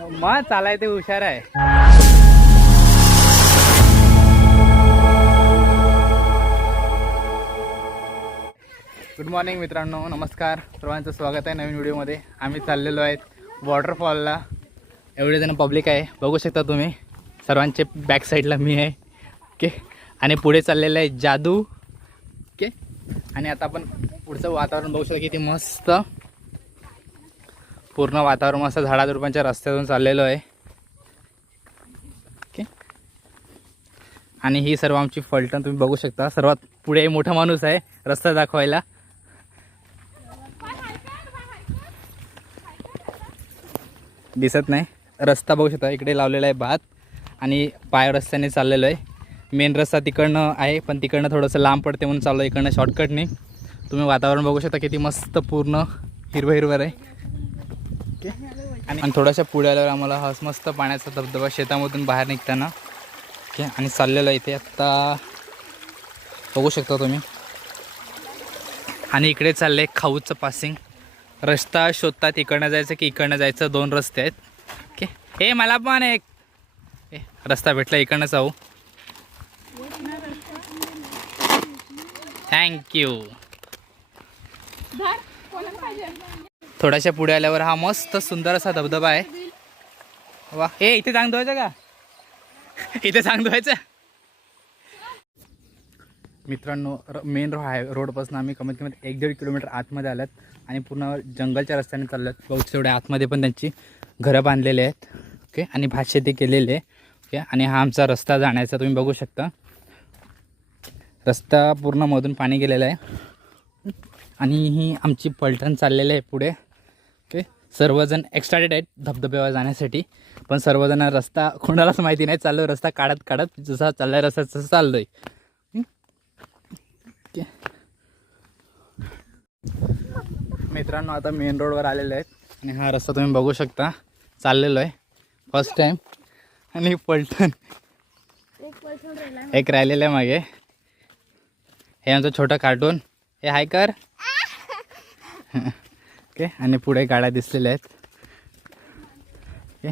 मग चालाय ते हुशार आहे. गुड मॉर्निंग मित्रांनो, नमस्कार. सर्वांचं स्वागत आहे नवीन व्हिडिओमध्ये. आम्ही चाललेलो आहेत वॉटरफॉलला. एवढे जण पब्लिक आहे, बघू शकता तुम्ही. सर्वांचे बॅक साईडला मी आहे. ओके. आणि पुढे चाललेलं आहे जादू. ओके. आणि आता आपण पुढचं वातावरण बघू शकता, किती मस्त पूर्ण वातावरण मस्त झाडाझुडपांच्या रस्त्यातून चाललेलो आहे. ओके. आणि ही सर्व आमची फलटण तुम्ही बघू शकता. सर्वात पुढे मोठा माणूस आहे रस्ता दाखवायला. दिसत नाही, रस्ता बघू शकता. इकडे लावलेला आहे भात आणि पाय रस्त्याने चाललेलो आहे. मेन रस्ता तिकडनं आहे, पण तिकडनं थोडंसं लांब पडते म्हणून चाललो इकडनं शॉर्टकटने. तुम्ही वातावरण बघू शकता, किती मस्त पूर्ण हिरवं हिरवं आहे. ओके. आणि थोड्याशा पुढे आल्यावर आम्हाला हा मस्त पाण्याचा धबधबा शेतामधून बाहेर निघताना. ओके. आणि चाललेलं आहे इथे आत्ता बघू शकता तुम्ही. आणि इकडे चालले खाऊचं पासिंग. रस्ता शोधतात, इकडनं जायचं की इकडनं जायचं. दोन रस्ते आहेत. ओके. हे मला पण एक रस्ता भेटला, इकडनं जाऊ. थँक्यू. थोड्याशा पुढे आल्यावर हा मस्त सुंदर असा धबधबा आहे. वा. हे इथे चांग धुवायचं का? इथे चांग धुवायचं. मित्रांनो, मेन रोडपासून आम्ही कमीत कमी 1-1.5 किलोमीटर आतमध्ये आल्यात आणि पूर्ण जंगलच्या रस्त्याने चालल्यात. बहुत तेवढ्या आतमध्ये पण त्यांची घरं बांधलेली आहेत. ओके. आणि भातशेती केलेली आहे. ओके. आणि हा आमचा रस्ता जाण्याचा तुम्ही बघू शकता. रस्ता पूर्ण मधून पाणी गेलेलं आहे. आणि ही आमची पलटण चाललेली आहे पुढे. ओके. सर्वजण एक्सायटेड आहेत धबधब्यावर जाण्यासाठी, पण सर्वजण रस्ता कोणालाच माहिती नाही. चाललो रस्ता काढत काढत, जसा चाललाय रस्ता तसं चाललो आहे. मित्रांनो, आता मेन रोडवर आलेलो आहेत आणि हा रस्ता तुम्ही बघू शकता. चाललेलो आहे फर्स्ट टाइम. आणि पलटण एक राहिलेलं आहे मागे. हे आमचं छोटं कार्टून. हे हाय कर. ओके. आणि पुढे गाड्या दिसलेल्या आहेत. ओके.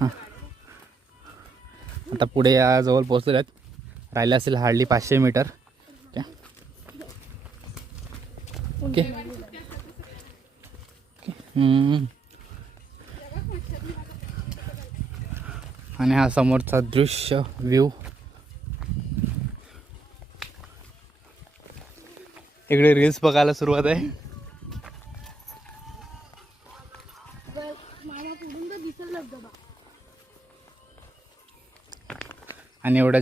हां, आता पुढे या जवळ पोहोचलेले आहेत. राहिले असेल हार्डली 500 मीटर. ओके. ओके. आणि हा समोरचा दृश्य व्ह्यू. इकडे रील्स बघायला सुरुवात आहे. आणि एवढ्या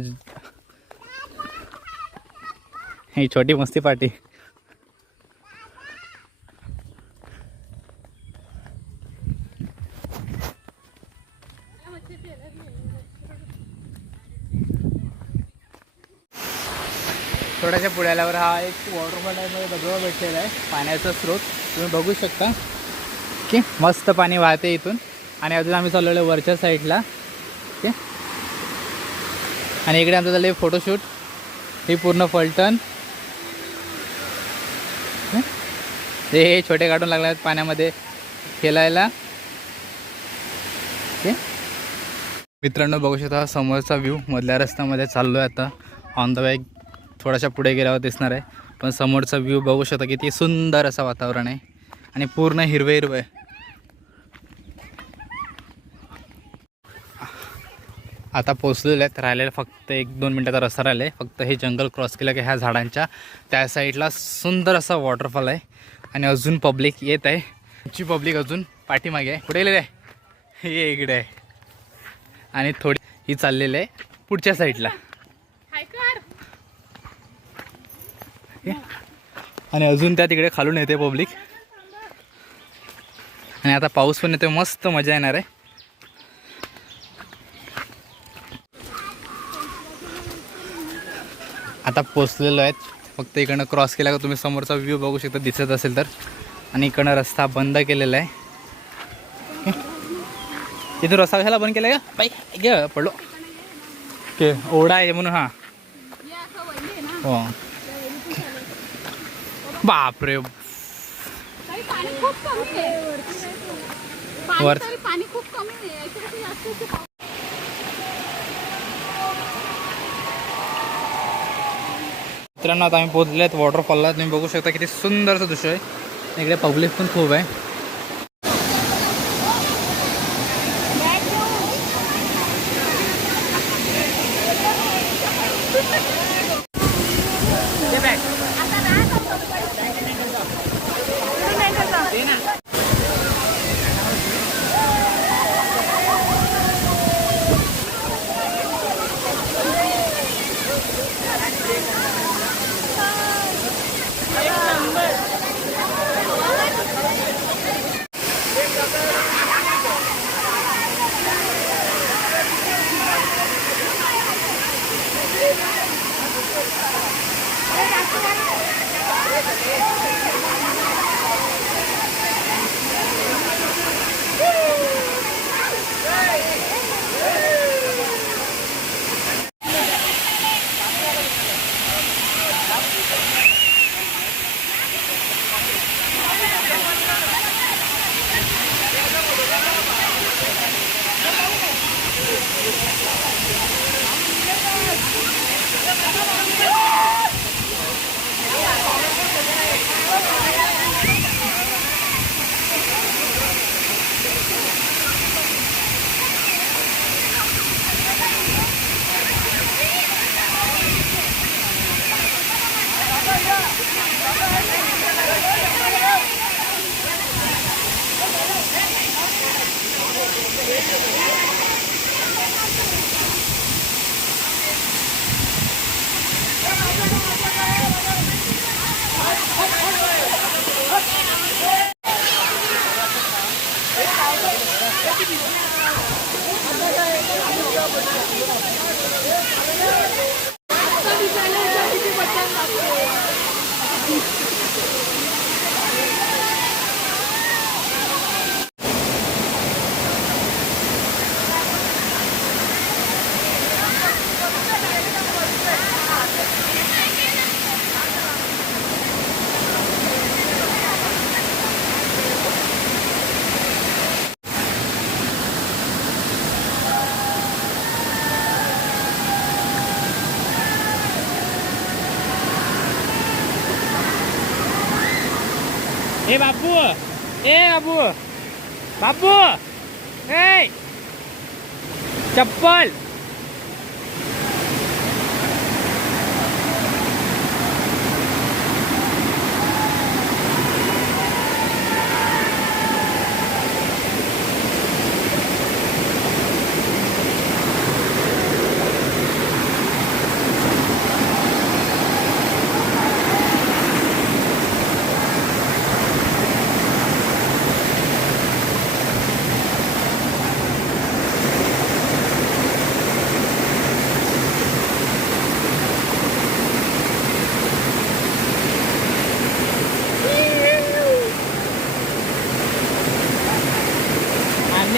ही छोटी मस्ती पार्टी. थोड्याशा पुढे आल्यावर हा एक वॉटरफॉल टाईपमध्ये धबधबा भेटलेला आहे. पाण्याचा स्रोत तुम्ही बघू शकता. ओके. मस्त पाणी वाहते इथून. आणि अजून आम्ही चाललेलो वरच्या साईडला. ओके. आणि इकडे आमचं झालं फोटोशूट. ही पूर्ण फलटण. हे छोटे काढून लागले आहेत पाण्यामध्ये खेळायला. ओके. मित्रांनो, बघू शकता समोरचा व्ह्यू. मधल्या रस्त्यामध्ये चाललो आहे आता. ऑन द वे थोडाशा पुढे गेल्यावर दिसणार आहे, पण समोरचा व्ह्यू बघू शकता. किती सुंदर असं वातावरण आहे आणि पूर्ण हिरवं हिरवं आहे. आता पोचलेले आहेत. राहिलेलं फक्त 1-2 मिनटाचा रस्ता राहिला आहे. फक्त हे जंगल क्रॉस केलं की ह्या झाडांच्या त्या साईडला सुंदर असा वॉटरफॉल आहे. आणि अजून पब्लिक येत आहे. तुमची पब्लिक अजून पाठीमागे आहे. कुठे गेलेली आहे? हे इकडे आहे. आणि थोडी ही चाललेली आहे पुढच्या साईडला. आणि अजून त्या तिकडे खालून येते पब्लिक. आणि आता पाऊस पण येतो, मस्त मजा येणार आहे. आता पोचलेलो आहेत. फक्त इकडनं क्रॉस केला का तुम्ही समोरचा व्ह्यू बघू शकता, दिसत असेल तर. आणि इकडनं रस्ता बंद केलेला आहे. इथून रस्ता कशाला बंद केला का बाई? घे पडलो. ओके. ओढा आहे म्हणून. हां. हो. बापरे. पाणी खूप कमी आहे. वर पाणी खूप कमी आहे. इकडे जास्त मित्रांनो आता आम्ही पोहोचले आहेत वॉटरफॉलला. तुम्ही बघू शकता किती सुंदरचं दृश्य आहे. इकडे पब्लिक पण खूप आहे. ए बाबू, ए बाबू, बाबू, ए चप्पल.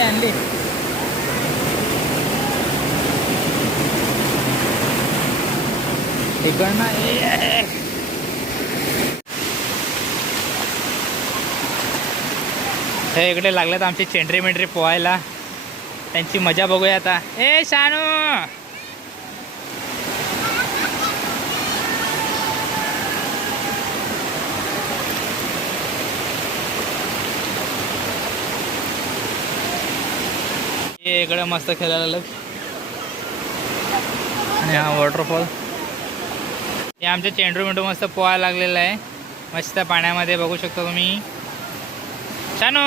आणली इकडनं. हे इकडे लागलेत आमची चेंडरी मेंढरी पोहायला. त्यांची मजा बघूया आता. ए शानू, इकडे मस्त खेळायला लागलं. आणि हा वॉटरफॉल. हे आमचे चेंडू मेंढू मस्त पोहायला लागलेलं आहे मस्त पाण्यामध्ये. बघू शकता तुम्ही. शानू,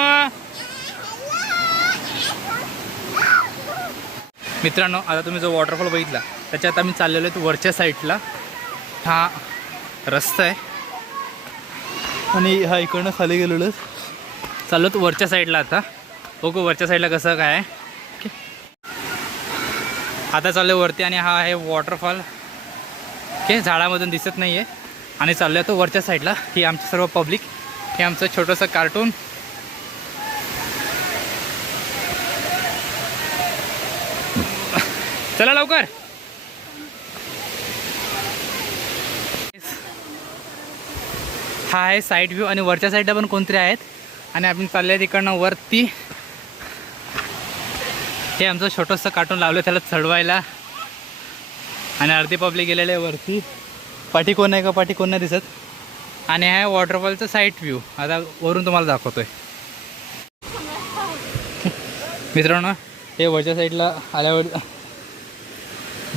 मित्रांनो आता तुम्ही जो वॉटरफॉल बघितला त्याच्यात आम्ही चाललेलो आहे वरच्या साईडला. हा रस्ता आहे आणि हा इकडनं खाली गेलेलो चाललो तो वरच्या साईडला. आता बघू वरच्या साईडला कसं काय आहे. आता चाललो वरती आणि हा आहे वॉटरफॉल. ओके, झाडामधून दिसत नाही आहे. आणि चाललो आहे तो वरच्या साईडला. ही आमची सर्व पब्लिक. हे आमचं छोटंसं कार्टून. चला लवकर. हा आहे साईड व्ह्यू आणि वरच्या साईडला पण कोणतरी आहेत. आणि आपण चालले तिकडनं वरती. हे आमचं छोटंसं कार्टून लावलं त्याला चढवायला. आणि अर्धी पब्लिक गेलेले वरती. पाठी कोण आहे का पाठी कोण नाही दिसत. आणि हा वॉटरफॉलचा साईड व्ह्यू आता वरून तुम्हाला दाखवतोय. मित्रांनो हे वरच्या साईडला आल्यावर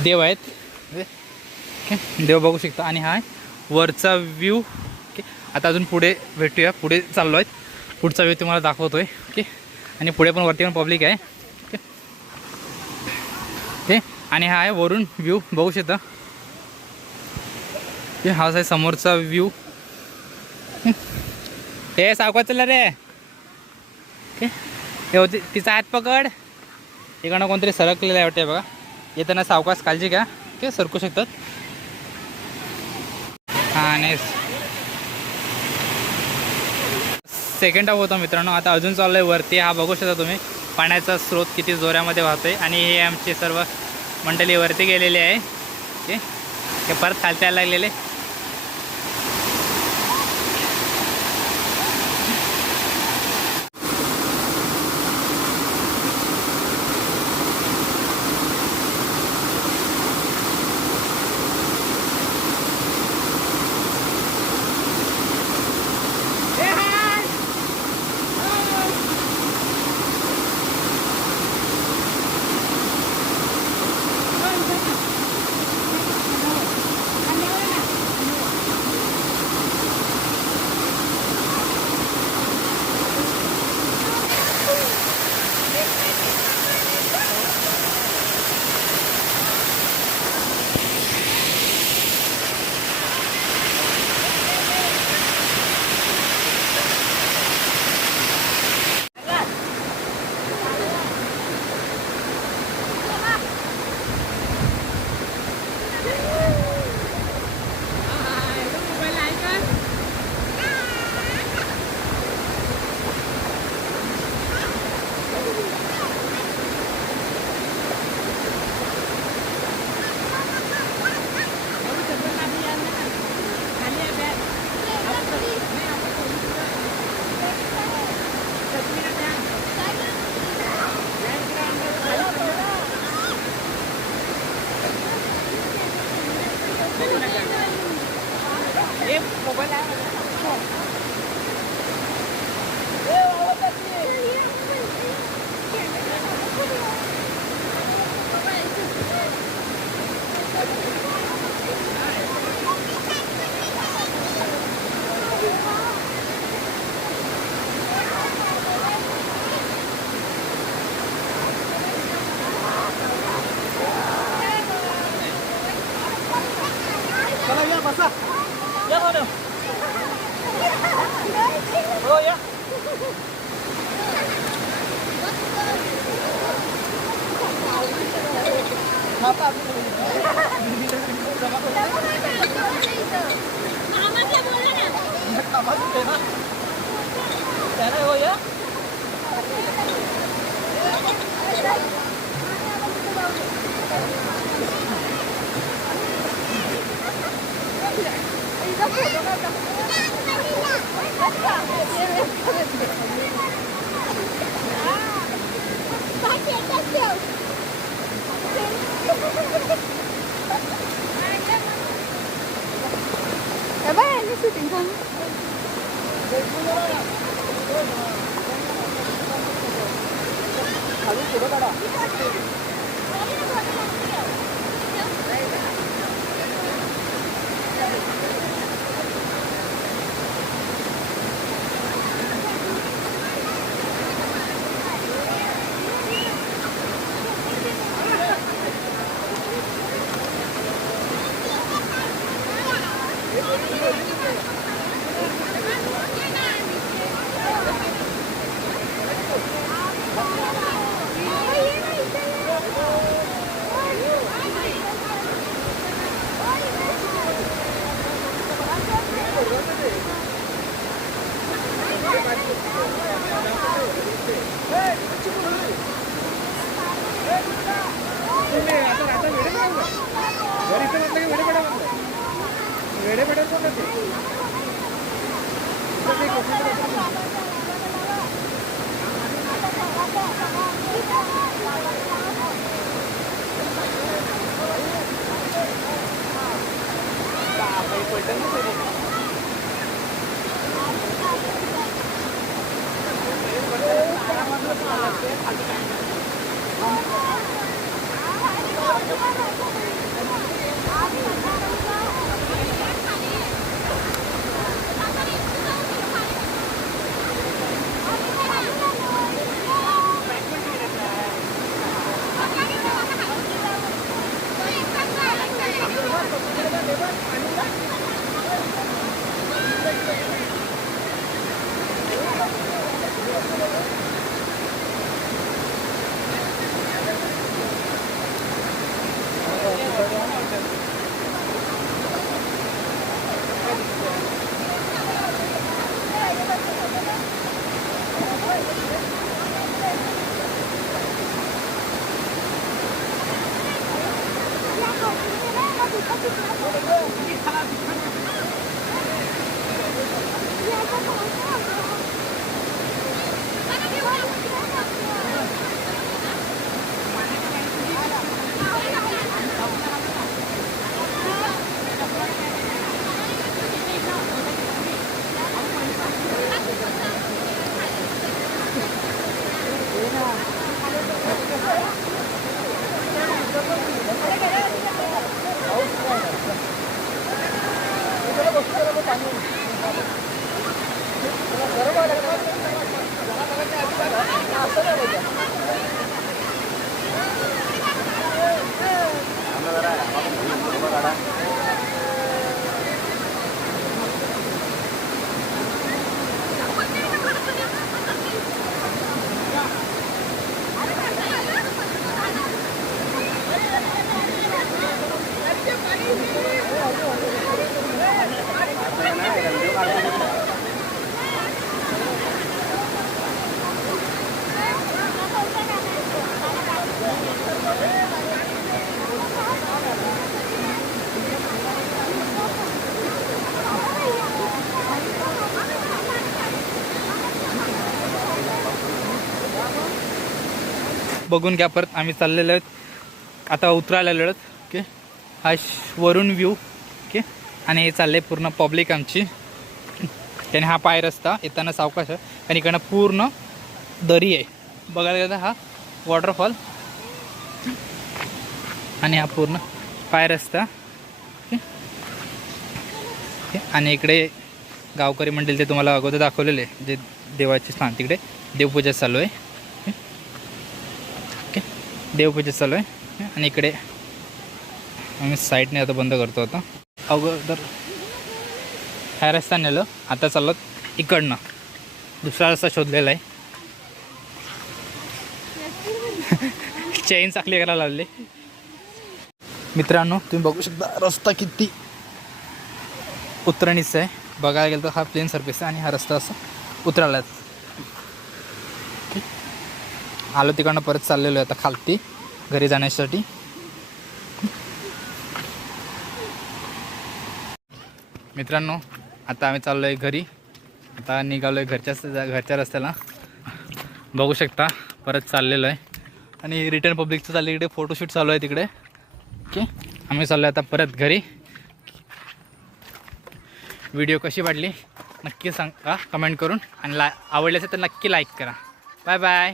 देव आहेत. देव बघू शकता. आणि हा वरचा व्ह्यू. ओके आता अजून पुढे भेटूया. पुढे चाललो आहेत. पुढचा व्ह्यू तुम्हाला दाखवतोय. ओके आणि पुढे पण वरती पण पब्लिक आहे. ओके ते आणि हा आहे वरून व्ह्यू बघू शकता. हाच आहे समोरचा व्ह्यू. हे सावकाश चालला रे. ओके हे होती तिचा हात पकड. इकडनं कोणतरी सरकलेलं आहे वाटते बघा. येताना सावकाश काळजी घ्या. ओके सरकू शकतात. हां आणि सेकंड हाफ होता मित्रांनो. आता अजून चाललो आहे वरती. हा बघू शकता तुम्ही पाण्याचा स्रोत किती जोरामध्ये वाहतोय. आणि हे आमचे सर्व मंडळी वरती गेलेले आहे. ओके हे परत खालती यायला लागलेले. बघून घ्या. परत आम्ही चाललेलो आहेत, आता उतरायला आलेलो आहेत. ओके, हा वरून व्ह्यू. ओके, आणि हे चालले पूर्ण पब्लिक आमची. त्याने हा पाय रस्ता येताना सावकाश आहे आणि इकडनं पूर्ण दरी आहे. बघायला गेलं हा वॉटरफॉल आणि हा पूर्ण पाय रस्ता. ओके, आणि इकडे गावकरी मंडळी ते तुम्हाला अगोदर दाखवलेले जे देवाचे स्थान, तिकडे देवपूजा चालू आहे. ओके, देवपूजा चालू आहे. आणि इकडे आम्ही साईडने आता बंद करतो. आता अगोदर ह्या रस्ता नेलं, आता चाललो इकडनं दुसरा रस्ता शोधलेला आहे. चेन चाकली करायला लागले. मित्रांनो तुम्ही बघू शकता रस्ता किती उतरणीचा आहे. बघायला गेलं तर हा प्लेन सरफेस आहे आणि हा रस्ता असा उतरायला. आलो तिकडनं परत चाललेलो आहे आता खालती घरी जाण्यासाठी. मित्रांनो आता आम्ही चाललो आहे घरी. आता निघालो आहे घरच्या रस्त्याला. बघू शकता परत चाललेलो आहे आणि रिटर्न पब्लिकचं चाललं इकडे फोटोशूट चालू आहे तिकडे. ओके, आम्ही चाललो आहे आता परत घरी. व्हिडिओ कशी वाटली नक्की सांगा कमेंट करून, आणि आवडली असेल तर नक्की लाईक करा. Bye bye.